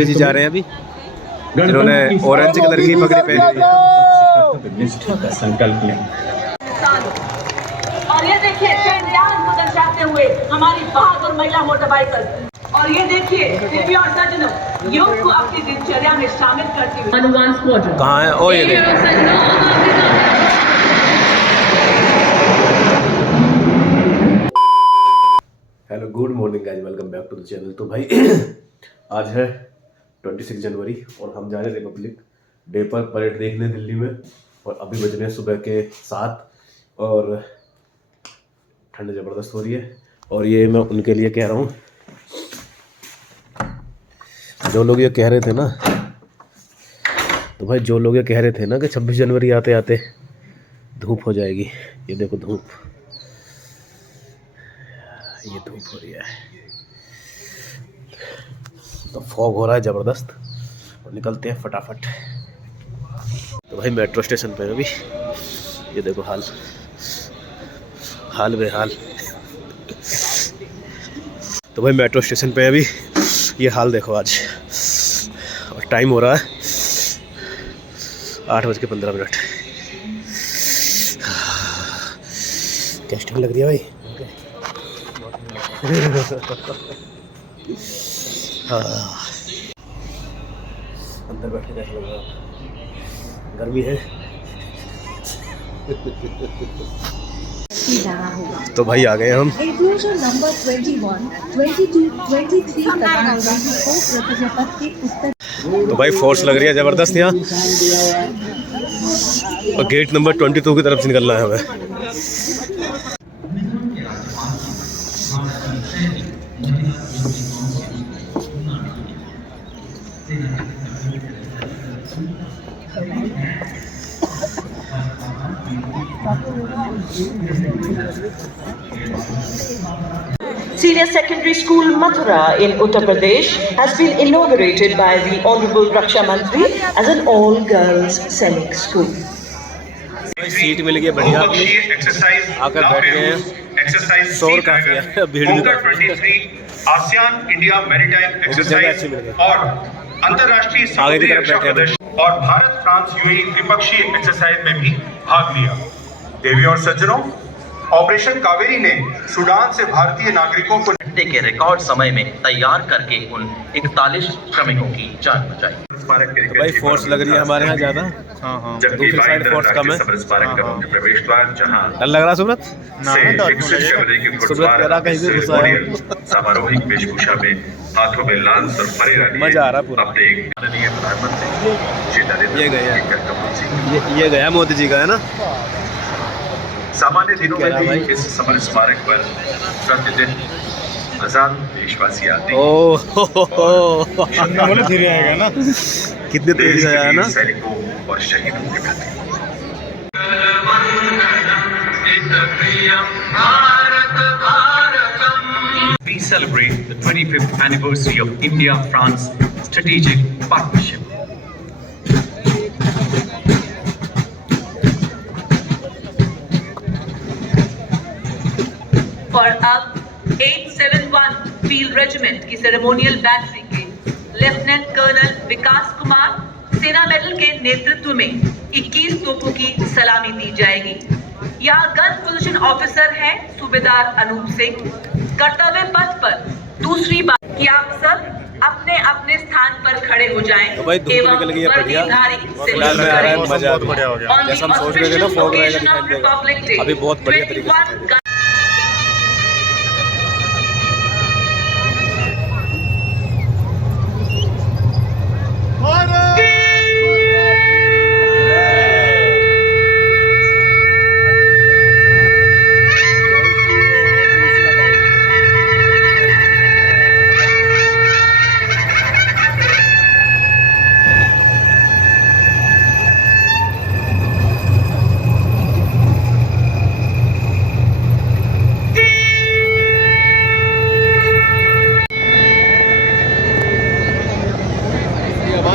मोदी जी जा रहे हैं अभी, जिन्होंने ऑरेंज कलर की पगड़ी पहनी है। निष्ठा का संकल्प लें। और ये देखिए चंद्रयान को दर्शाते हुए हमारी बहादुर महिला मोटर बाइकर। और ये देखिए देवी और सज्जनों, योग को अपनी दिनचर्या में शामिल करती हुई कहाँ है? ओ ये hello good morning guys, welcome back to the channel. तो भाई आज है 26 जनवरी और हम जा रहे हैं रिपब्लिक डे पर परेड देखने दिल्ली में। और अभी बज रहे हैं सुबह के 7 और ठंड ज़बरदस्त हो रही है। और ये मैं उनके लिए कह रहा हूँ, जो लोग ये कह रहे थे ना, तो भाई जो लोग ये कह रहे थे ना कि 26 जनवरी आते आते धूप हो जाएगी, ये देखो धूप, ये धूप हो रही है। तो फॉग हो रहा है ज़बरदस्त और निकलते हैं फटाफट। तो भाई मेट्रो स्टेशन पे अभी ये देखो हाल बेहाल। तो भाई मेट्रो स्टेशन पे अभी ये हाल देखो आज, और टाइम हो रहा है 8:15। कैसी ठंड लग रही है भाई। अंदर बैठे कैसा लग रहा है, गर्मी है। तो भाई आ गए हम। नंबर 21, 22, 23 तथा 24 प्रजापत के उत्तर। तो भाई फोर्स लग रही है ज़बरदस्त यहाँ, और गेट नंबर 22 की तरफ से निकलना है हमें। Senior Secondary School Mathura in Uttar Pradesh has been inaugurated by the Honorable Raksha Mantri as an all-girls sainik school. Seat मिल गई बढ़िया, आकर बैठ गए हैं। शोर काफी है, भीड़ भी काफी है। आसियान इंडिया मैरीटाइम एक्सरसाइज और अंतर्राष्ट्रीय समुद्री रक्षा प्रदर्शन और भारत फ्रांस यूएई त्रिपक्षीय एक्सरसाइज में भी भाग लिया। देवी और सज्जनों, ऑपरेशन कावेरी ने सूडान से भारतीय नागरिकों को घंटे के रिकॉर्ड समय में तैयार करके उन 41 श्रमिकों की जान बचाई। भाई फोर्स लग रही है हमारे यहाँ ज़्यादा। दूसरी साइड फोर्स कम है। प्रवेश द्वार जहां डर लग रहा सुब्रत? सुब्रत कह रहा कहीं से घुसा है। समारोहिक वेशभूषा में हाथों में लांस और परेड, मजा आ रहा पूरा। अपने माननीय प्रधानमंत्री ये गया, ये गया मोदी जी का है ना। सामान्य दिनों में भी इस समर स्मारक पर प्रतिदिन हजारों देशवासी आते हैं। बोले धीरे आएगा ना, कितने तेज आया है ना। सैनिकों और शहीदों के प्रति We celebrate the 25th anniversary of India-France strategic partnership. और अब 871 फील्ड रेजिमेंट की सेरेमोनियल बैटरी के लेफ्टिनेंट कर्नल विकास कुमार सेना मेडल के नेतृत्व में 21 तोपों की सलामी दी जाएगी। यहाँ गन पोजीशन ऑफिसर हैं सूबेदार अनूप सिंह। कर्तव्य पथ पर दूसरी बात कि आप सब अपने अपने स्थान पर खड़े हो जाएं तो भाई धूप निकल गई है बढ़िया, फिलहाल में आ रहा है मजा। जैसा हम सोच रहे थे ना फॉग रहेगा दिखाई देगा, अभी बहुत बढ़िया तरीके से।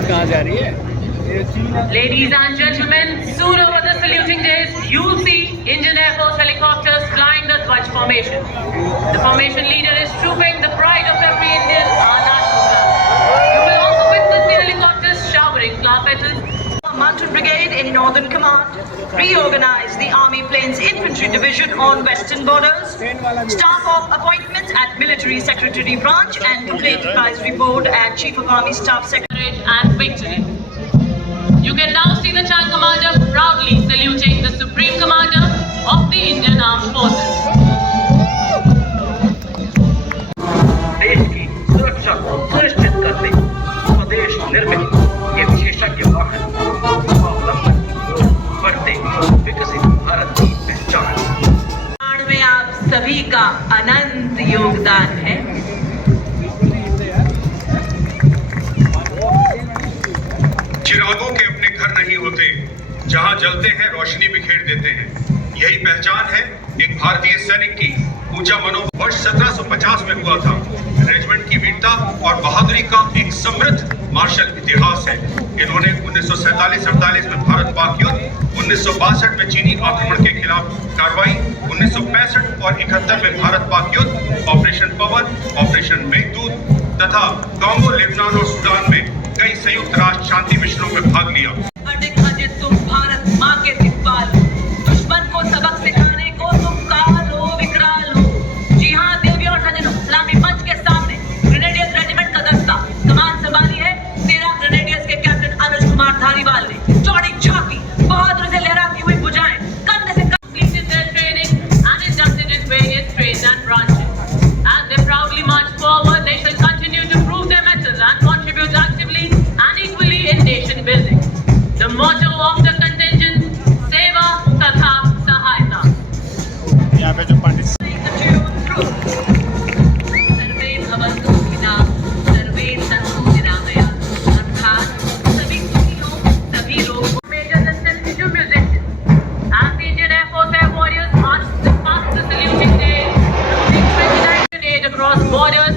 कहाँ जा रही है? Ladies and gentlemen, soon over the saluting days, you'll see Indian Air Force helicopters flying the Dwaj formation. The formation leader is trooping the pride of every Indian, our national flag. You will also flowering flower petals. Mountain Brigade in Northern Command, reorganized the Army Plains Infantry Division on Western borders, staff of appointments at Military Secretary Branch and Complete Advisory Board at Chief of Army Staff Secretary. And victory. You can now see the Tank Commander proudly saluting the Supreme Commander of the Indian Armed Forces. देश की सुरक्षा को सुनिश्चित करने स्वदेश निर्मित ये विशेषज्ञ वाहन अवलंबन की ओर बढ़ते विकसित भारत की पहचान में आप सभी का अनंत योगदान है। चिरागों के अपने घर नहीं होते, जहां जलते हैं रोशनी बिखेर देते हैं। यही पहचान है एक भारतीय सैनिक की। ऊंचा मनोबल वर्ष 1750 में हुआ था। रेजिमेंट की वीरता और बहादुरी का एक समृद्ध मार्शल इतिहास है। इन्होंने 1947-48 में भारत पाक युद्ध, 1962 में चीनी आक्रमण के खिलाफ कार्रवाई, 1965 और 71 में भारत पाक युद्ध, ऑपरेशन पवन, ऑपरेशन मेघदूत तथा कांगो, लेबनान और सूडान में कई संयुक्त राष्ट्र शांति मिशनों में भाग लिया। तुम भारत माँ के दिक्पाल हो, दुश्मन को सबक सिखाने को तुम काल हो, विकराल हो। जी हाँ देवी और सजनों, सलामी मंच के सामने ग्रेनेडियर्स रेजिमेंट का दस्ता कमान संभाली है 13 ग्रेनेडियर्स के कैप्टन अनुज कुमार धारीवाल ने। चौड़ी छाती, बहादुर से लहराती हुई भुजाएं, कंधे से completed their training and inducted in various trades and branches. As they proudly march forward, they shall continue to prove their mettle and contribute actively and equally in nation building. The motto of the contingent, Seva Tatha Sahayata. यहाँ पे जो पंडित सर्वे भवन्तु सुखिनः, सर्वे सन्तु निरामया। अर्थात सभी सुखी हों, सभी लोग Major Lieutenant to musicians. As the Indian Air Force Air Warriors march past the saluting day, the 29th aid across borders,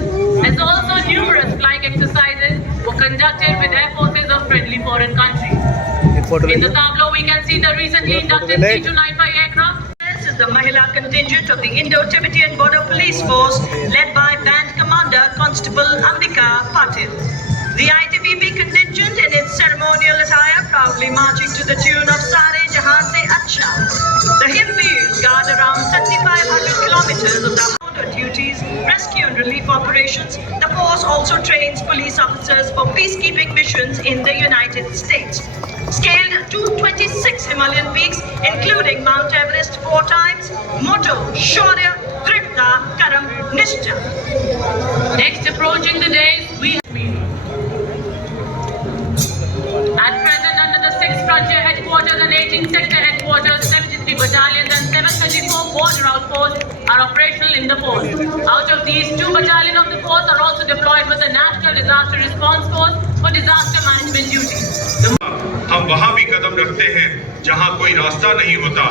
as also numerous flying exercises were conducted with air forces of friendly foreign countries. In the tableau, we can see the recently inducted C-295 aircraft. This is the Mahila contingent of the Indo-Tibetan Border Police Force led by Band Commander Constable Ambika Patil. The ITBP contingent in its ceremonial attire proudly marching to the tune of Sare Jahan Se Acha. The Himveers guard around 7,500 kilometers of the border duties, rescue and relief operations. The force also trains police officers for peacekeeping missions in the United States. Scaled 226 Himalayan peaks, including Mount Everest 4 times. Motto: Shaurya, Dripta, Karam, Nishtha. Next, approaching the days, we have at present under the 6th Frontier Headquarters and 18th Sector Headquarters, 73 battalions and 734 border outposts are operational in the force. Out of these, 2 battalions of the force are also deployed with the National Disaster Response Force for disaster management duties. हम वहां भी कदम रखते हैं जहां कोई रास्ता नहीं होता।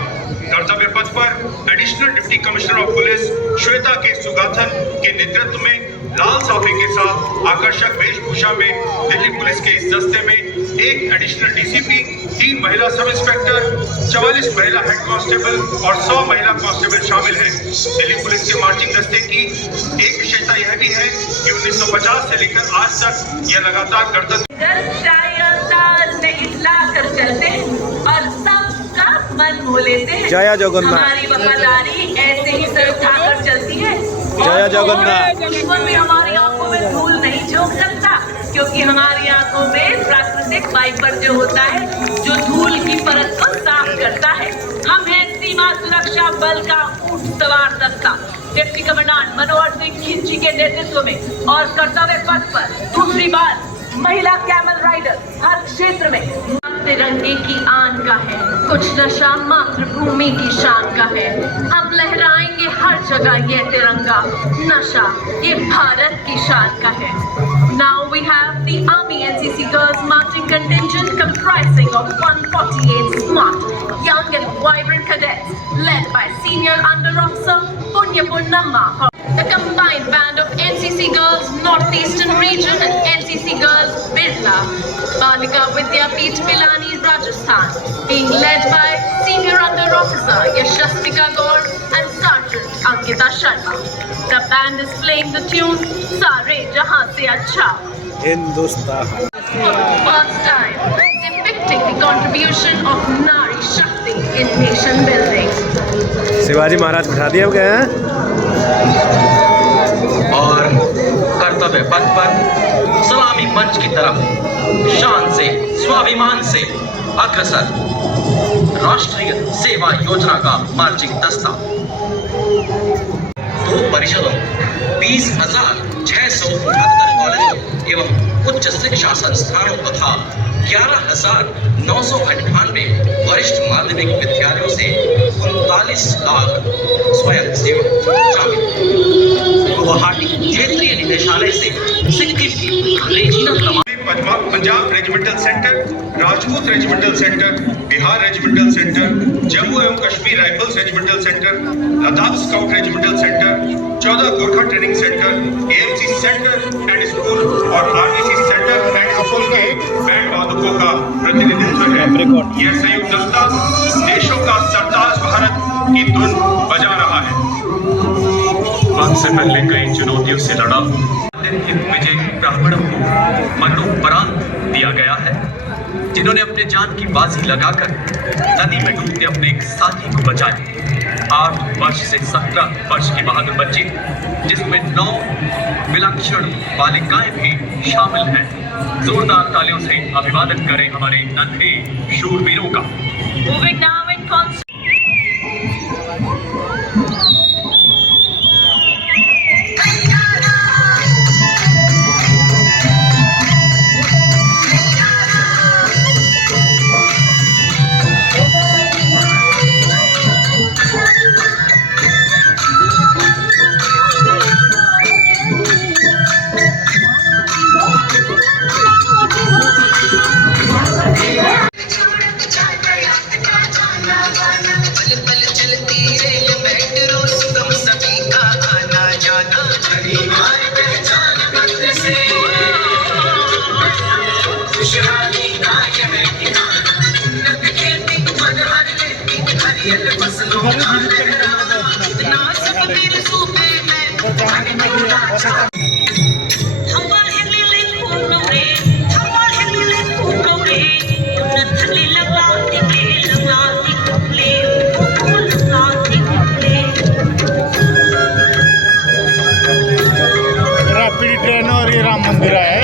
कर्तव्य पथ पर additional deputy commissioner of police Shweta के सुगाथन के नेतृत्व में लाल साफे के साथ आकर्षक वेशभूषा में दिल्ली पुलिस के इस दस्ते में एक एडिशनल डीसीपी, 3 महिला सब इंस्पेक्टर, 44 महिला हेड कांस्टेबल और 100 महिला कांस्टेबल शामिल हैं। दिल्ली पुलिस के मार्चिंग दस्ते की एक विशेषता यह भी है कि 1950 से लेकर आज तक यह लगातार गणतंत्र कर चलते और सबका मन मोह लेते हैं। जय जगन्नाथ। हमारी वफादारी ऐसे ही सर उठाकर चलती है। जय जगन्नाथ। दुश्मन भी हमारी आंखों में धूल नहीं झोंक सकता, क्योंकि हमारी आंखों में प्राकृतिक वाइपर जो होता है, जो धूल की परत को साफ करता है। हम हैं सीमा सुरक्षा बल का ऊंट सवार दस्ता, डिप्टी कमांडेंट मनोहर सिंह खिंची के नेतृत्व में, और कर्तव्य पथ पर दूसरी बार महिला कैमल राइडर हर क्षेत्र में। तिरंगे की आन का है, कुछ नशा मातृभूमि की शान का है। अब लहराएंगे हर जगह ये तिरंगा, नशा ये भारत की शान का है। Now we have the Army NCC Girls Marching Contingent comprising of 148 smart, young and vibrant cadets led by Senior Under Officer Punya Punnamma. The combined band of NCC Girls Northeastern Region and NCC Girls Birla Balika Vidyapeeth Pilani Rajasthan, being led by Senior Under Officer Yashasvika Gaur and Sergeant Ankita Sharma. The band is playing the tune Sare Jahan Se Acha. Hindustan. for the first time, depicting the contribution of Nari Shakti in nation building. Shivaji Maharaj बिठा दिए अब गए हैं। और कर्तव्य पथ पर सलामी मंच की तरफ शान से स्वाभिमान से अग्रसर राष्ट्रीय सेवा योजना का मार्चिंग दस्ता। दो परिषदों 20,669 कॉलेजों एवं उच्च शिक्षा संस्थानों तथा 11,998 वरिष्ठ माध्यमिक विद्यालयों से 39 लाख स्वयं सेवक शामिल। गुवाहाटी क्षेत्रीय निदेशालय से सिक्किम की रेजिना Punjab regimental centre, Rajput regimental centre, Bihar regimental centre, Jammu एवं Kashmir rifles regimental centre, Ladakh scout regimental centre, 14 Gorkha training centre, AMC centre and school और आरडीसी सेंटर एंड स्कूल के बैंड वादकों का प्रतिनिधित्व है। यह संयुक्त दस्ता देशों का सरताज भारत की धुन बजा रहा है। वक्त से पहले कई चुनौतियों से लड़ा विजय ब्राह्मणों को मरणोपरांत दिया गया है, जिन्होंने अपने जान की बाजी लगाकर नदी में डूबते अपने एक साथी को बचाया। 8 वर्ष से 17 वर्ष की बहादुर बच्ची, जिसमें 9 विलक्षण बालिकाएं भी शामिल हैं। जोरदार तालियों से अभिवादन करें हमारे नन्हे शूरवीरों का। Moving now in concert. Rapid train और ये राम मंदिर है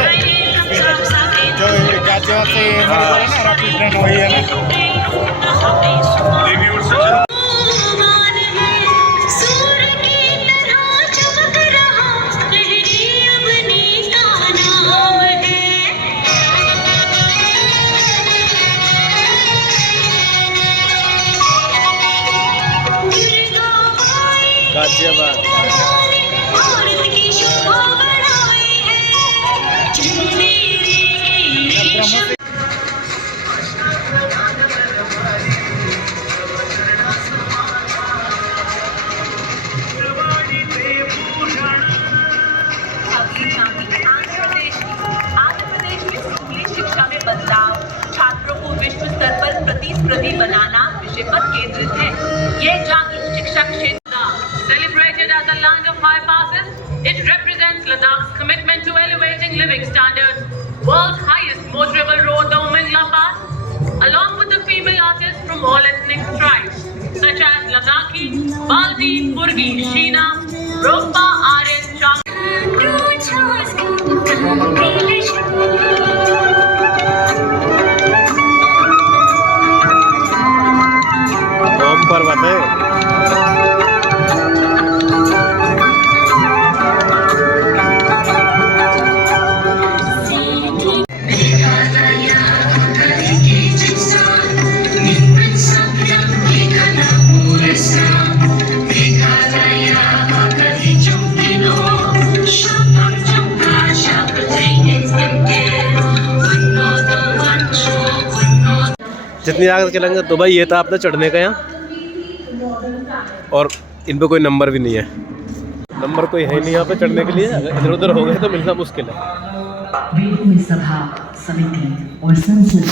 जो गाजियाबाद से ना रैपिड ट्रेन वही है ना। देवी और सज्जन गाजियाबाद प्रतिस्पर्धी बनाना विषय पर केंद्रित है। ये जागरूक शिक्षा क्षेत्र celebrated as a land of high passes, it represents Ladakh's commitment to elevating living standards. World's highest motorable road, the Umangla Pass, along with the female artists from all ethnic tribes such as Ladakhi, Balti, Burgi, Sheena, Ropa, Aryan, Chang. ओम पर्वत है। जितनी आगे चलेंगे तो भाई ये था आपने चढ़ने का यहाँ, और इन पे कोई नंबर भी नहीं है, नंबर कोई है नहीं यहाँ पे चढ़ने के लिए। अगर इधर उधर हो गए तो मिलना मुश्किल है। सभा समिति और संसद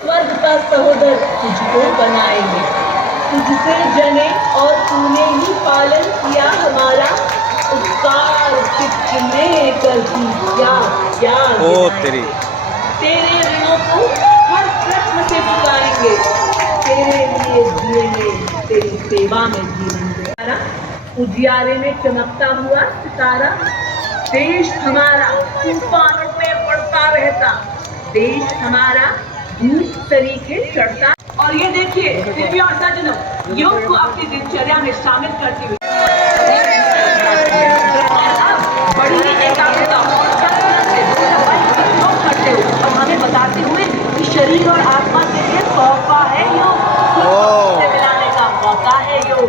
स्वर्गस्थ पालन किया हमारा, उपकार कितने कर दी क्या क्या ओ तेरी तेरे ऋणों को हर प्रश्न से चुकाएंगे, तेरे लिए जिएंगे, तेरी सेवा में जीएंगे। उजियारे में चमकता हुआ सितारा, देश हमारा तूफानों में पड़ता रहता, देश हमारा धूप तरीके चढ़ता। और ये देखिए देवी और सज्जनों, योग को अपनी दिनचर्या में शामिल करती हुई अब बड़ी ही एकाग्रता और संतुलन से योग करते हुए और हमें बताते हुए कि शरीर और आत्मा के लिए तोहफा है योग, से मिलाने का मौका है योग।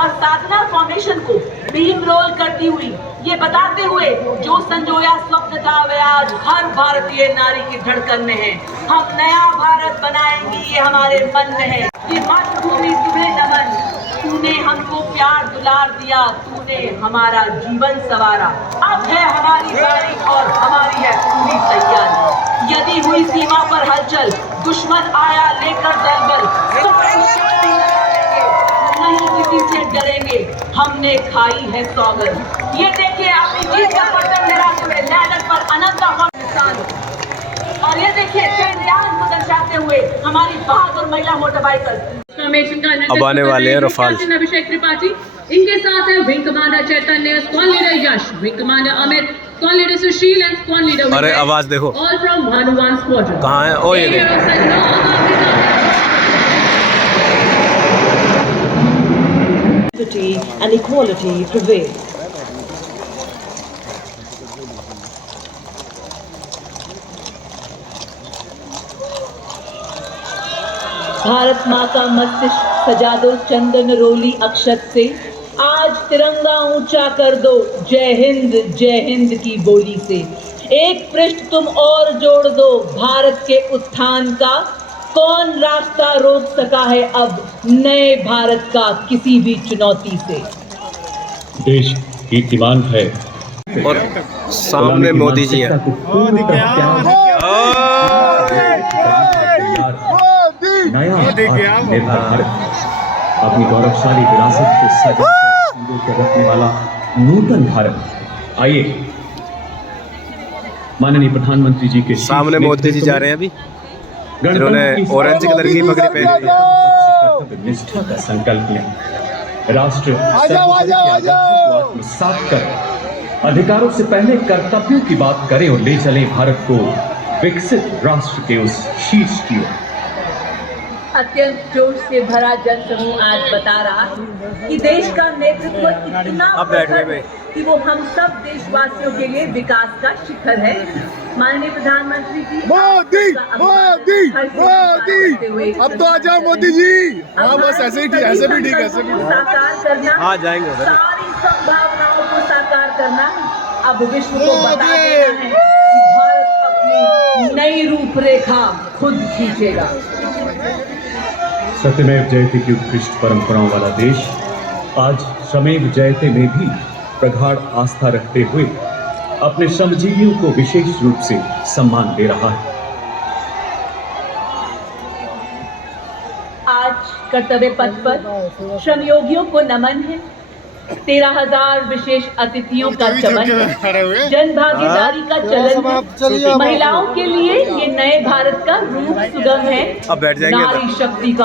और साधना फाउंडेशन को बीम रोल करती हुई ये बताते हुए जो संजोया स्वप्न था वह आज हर भारतीय नारी की धड़कन में है। हम नया भारत बनाएंगे, ये हमारे मन में है। ये मातृभूमि तुम्हें नमन, तूने हमको प्यार दुलार दिया, तूने हमारा जीवन संवारा। अब है हमारी बारी और हमारी है पूरी तैयारी। यदि हुई सीमा पर हलचल, दुश्मन आया लेकर दलबल, नहीं किसी से डरेंगे, हमने खाई है सौगंध। ये देखिए अपनी जीत का बटन लहराते हुए लैंडर पर अनंत निशान। और ये देखिए चंद्रयान को दर्शाते हुए हमारी बहादुर महिला मोटर बाइकर। अब आने वाले हैं रफाल। अभिषेक त्रिपाठी, इनके साथ है wing commander Chaitanya, squad leader Yash, wing commander Amit, squad leader Sushil and squad leader. अरे आवाज देखो ऑल फ्रॉम भानुवान स्क्वाड्रन। कहाँ है? ओ ये देखो। And equality prevail. भारत माँ का मस्तिष्क सजा दो चंदन रोली अक्षत से, आज तिरंगा ऊंचा कर दो जय हिंद की बोली से। एक पृष्ठ तुम और जोड़ दो भारत के उत्थान का, कौन रास्ता रोक सका है अब नए भारत का किसी भी चुनौती से। देश कीर्तिमान है और सामने मोदी जी हैं। नया आत्मनिर्भर भारत अपनी गौरवशाली विरासत को संजो कर रखने वाला नूतन भारत। आइए माननीय प्रधानमंत्री जी के सामने मोदी जी जा रहे हैं अभी, जिन्होंने ऑरेंज कलर की पगड़ी पहनी। निष्ठा का संकल्प लें, राष्ट्र को आत्मसात कर अधिकारों से पहले कर्तव्यों की बात करें और ले चलें भारत को विकसित राष्ट्र के उस शीर्ष की ओर। अत्यंत जोश से भरा जनसमूह आज बता रहा है कि देश का नेतृत्व इतना प्रखर है कि वो हम सब देशवासियों के लिए विकास का शिखर है। माननीय प्रधानमंत्री जी मोदी अब तो आ जाओ मोदी जी। हाँ बस ऐसे ही ठीक, ऐसे भी ठीक, ऐसे भी साकार करना, हाँ जाएंगे सारी संभावनाओं को साकार करना, अब विश्व को बता देना है कि भारत अपनी नई रूपरेखा खुद खींचेगा। सत्यमेव जयते की उत्कृष्ट परंपराओं वाला देश आज श्रमेव जयते में भी प्रगाढ़ आस्था रखते हुए अपने श्रमजीवियों को विशेष रूप से सम्मान दे रहा है। आज कर्तव्य पथ पर श्रमयोगियों को नमन है। 13,000 विशेष अतिथियों का चमन है, जन भागीदारी का चलन है। महिलाओं के लिए ये नए भारत का रूप सुगम है। अब बैठ जाएंगे नारी शक्ति का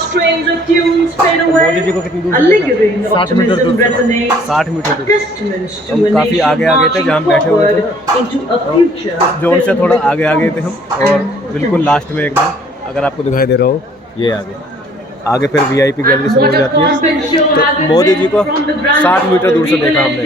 Strains of tunes fade away. A lingering optimism resonates. 60 metre A testament to हम a काफी nation आगे थे जहाँ हम marching बैठे हुए थे। forward into a future zone से filled थोड़ा with आगे थे हम, और बिल्कुल लास्ट में एकदम, अगर आपको दिखाई दे रहा हो ये आगे फिर वीआईपी गैलरी शुरू हो जाती है। तो मोदी जी को 60 मीटर दूर से देखा हमने।